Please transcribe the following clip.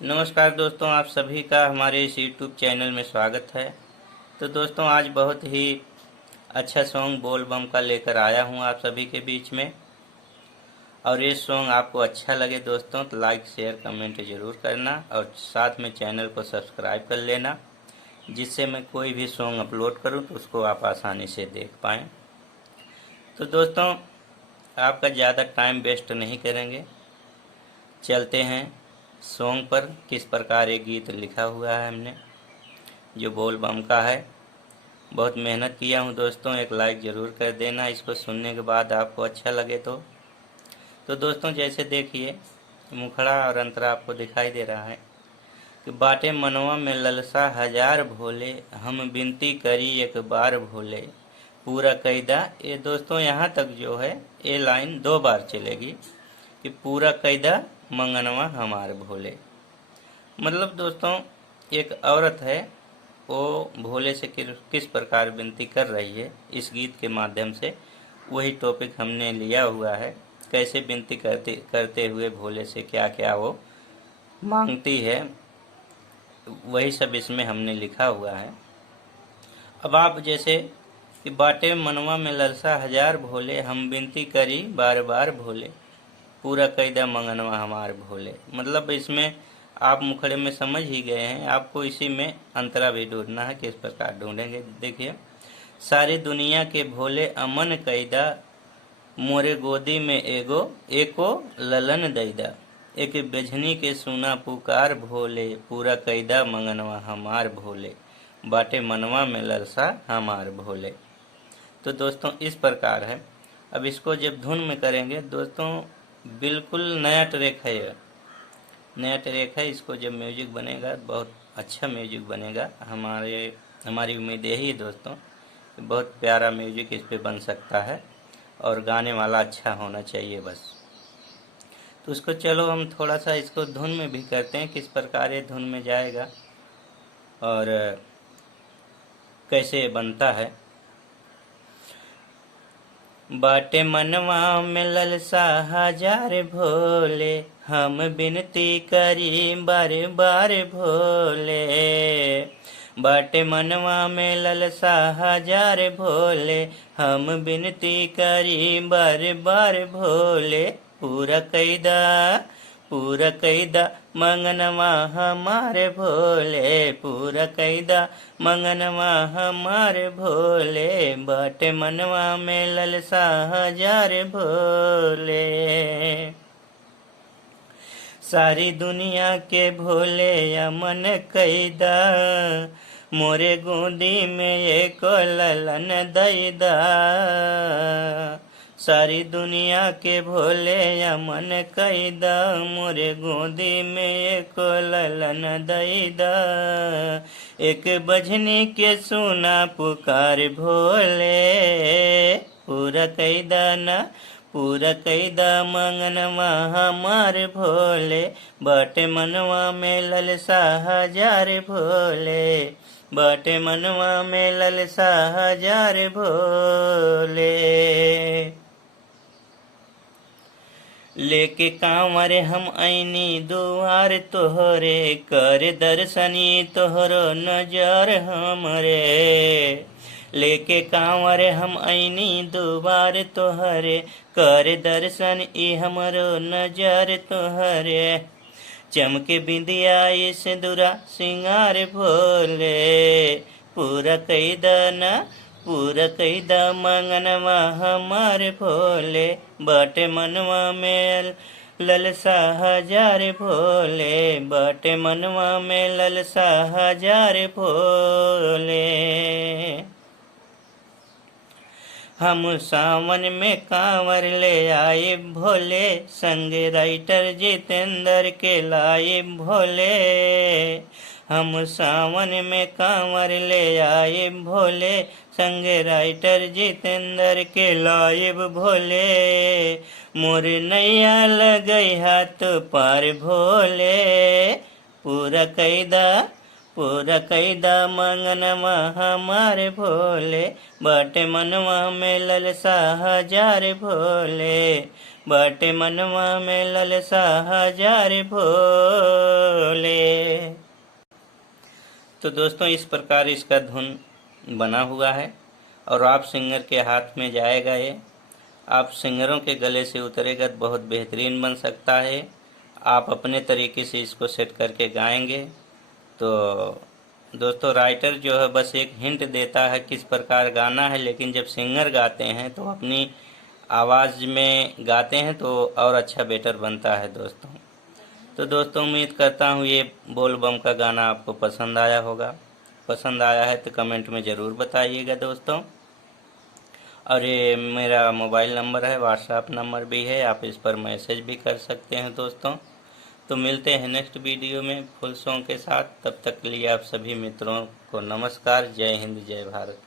नमस्कार दोस्तों, आप सभी का हमारे इस यूट्यूब चैनल में स्वागत है। तो दोस्तों, आज बहुत ही अच्छा सॉन्ग बोल बम का लेकर आया हूं आप सभी के बीच में। और ये सॉन्ग आपको अच्छा लगे दोस्तों तो लाइक शेयर कमेंट ज़रूर करना और साथ में चैनल को सब्सक्राइब कर लेना, जिससे मैं कोई भी सॉन्ग अपलोड करूं तो उसको आप आसानी से देख पाएँ। तो दोस्तों, आपका ज़्यादा टाइम वेस्ट नहीं करेंगे, चलते हैं सॉन्ग पर। किस प्रकार ये गीत लिखा हुआ है हमने, जो बोल बम का है। बहुत मेहनत किया हूँ दोस्तों, एक लाइक ज़रूर कर देना इसको सुनने के बाद आपको अच्छा लगे तो दोस्तों, जैसे देखिए मुखड़ा और अंतरा आपको दिखाई दे रहा है कि बाटे मनवा में ललसा हजार भोले, हम विनती करी एक बार भोले, पूरा कैदा। ये दोस्तों यहाँ तक जो है ये लाइन 2 बार चलेगी कि पूरा कैदा मंगनवा हमार भोले। मतलब दोस्तों, एक औरत है, वो भोले से किस प्रकार विनती कर रही है इस गीत के माध्यम से, वही टॉपिक हमने लिया हुआ है। कैसे विनती करते करते हुए भोले से क्या क्या वो मांगती है, वही सब इसमें हमने लिखा हुआ है। अब आप जैसे कि बाटे मनवा में ललसा हजार भोले, हम विनती करी बार बार भोले, पूरा कैदा मंगनवा हमार भोले। मतलब इसमें आप मुखड़े में समझ ही गए हैं, आपको इसी में अंतरा भी ढूंढना है। किस प्रकार ढूंढेंगे देखिए। सारी दुनिया के भोले अमन कैदा, मोरे गोदी में एको ललन दैदा, एक बेझनी के सुना पुकार भोले, पूरा कैदा मंगनवा हमार भोले, बाटे मनवा में ललसा हमार भोले। तो दोस्तों इस प्रकार है। अब इसको जब धुन में करेंगे दोस्तों, बिल्कुल नया ट्रैक है, ये नया ट्रैक है। इसको जब म्यूजिक बनेगा बहुत अच्छा म्यूजिक बनेगा। हमारी उम्मीद यही है दोस्तों कि बहुत प्यारा म्यूजिक इस पे बन सकता है और गाने वाला अच्छा होना चाहिए बस। तो उसको चलो हम थोड़ा सा इसको धुन में भी करते हैं, किस प्रकार ये धुन में जाएगा और कैसे ये बनता है। बाटे मनवा में ललसा हजार भोले, हम विनती करी बार बार भोले, बाटे मनवा में ललसा हजार भोले, हम विनती करी बार बार भोले, पूरा कैदा मंगनवा हमारे भोले, पूरा कैदा मंगनवा हमारे भोले, बाटे मनवा में ललसा हजार भोले। सारी दुनिया के भोले अमन कैदा, मोरे गोदी में एक ललन दैदा, सारी दुनिया के भोले अमन कैदा, मोरे गोदी में एक ललन दैदा, एक बजनी के सुना पुकार भोले, पूरा कैदा ना पूरा कैदा मंगनवा हमार भोले, बाटे मनवा में ललसा हजार भोले, बाटे मनवा में ललसा हजार भोले। लेके कांवर हम ऐनी दुआर तोहरे, कर दर्शनी तोहरो नजर हमरे, लेके कांवर हम ऐनी दुआर तोहरे, कर दर्शन ई हमरो नजर तोहरे, चमके बिंदिया ये सिंदूरा सिंगार भोले, पूरा कैदा ना पूरा कैदा मंगनवा हमार भोले, बाटे मनवा में ललसा हजार भोले, बाटे मनवा में ललसा हजार भोले। हम सावन में कांवर ले आए भोले, संग राइटर जितेंद्र के लाए भोले, हम सावन में कांवर ले आए भोले, संग राइटर जितेंद्र के लाए भोले, मोर नैया लगई हाथ पार भोले, पूरा कैदा मंगनवा हमारे भोले, बाटे मनवा में ललसा हजार भोले, बाटे मनवा में ललसा हजार भोले। तो दोस्तों इस प्रकार इसका धुन बना हुआ है और आप सिंगर के हाथ में जाएगा ये, आप सिंगरों के गले से उतरेगा तो बहुत बेहतरीन बन सकता है। आप अपने तरीके से इसको सेट करके गाएंगे तो दोस्तों राइटर जो है बस एक हिंट देता है किस प्रकार गाना है, लेकिन जब सिंगर गाते हैं तो अपनी आवाज़ में गाते हैं तो और अच्छा बेटर बनता है दोस्तों। तो दोस्तों उम्मीद करता हूँ ये बोल बम का गाना आपको पसंद आया होगा। पसंद आया है तो कमेंट में ज़रूर बताइएगा दोस्तों। और ये मेरा मोबाइल नंबर है, व्हाट्सएप नंबर भी है, आप इस पर मैसेज भी कर सकते हैं दोस्तों। तो मिलते हैं नेक्स्ट वीडियो में फुल सॉन्ग के साथ। तब तक के लिए आप सभी मित्रों को नमस्कार। जय हिंद, जय भारत।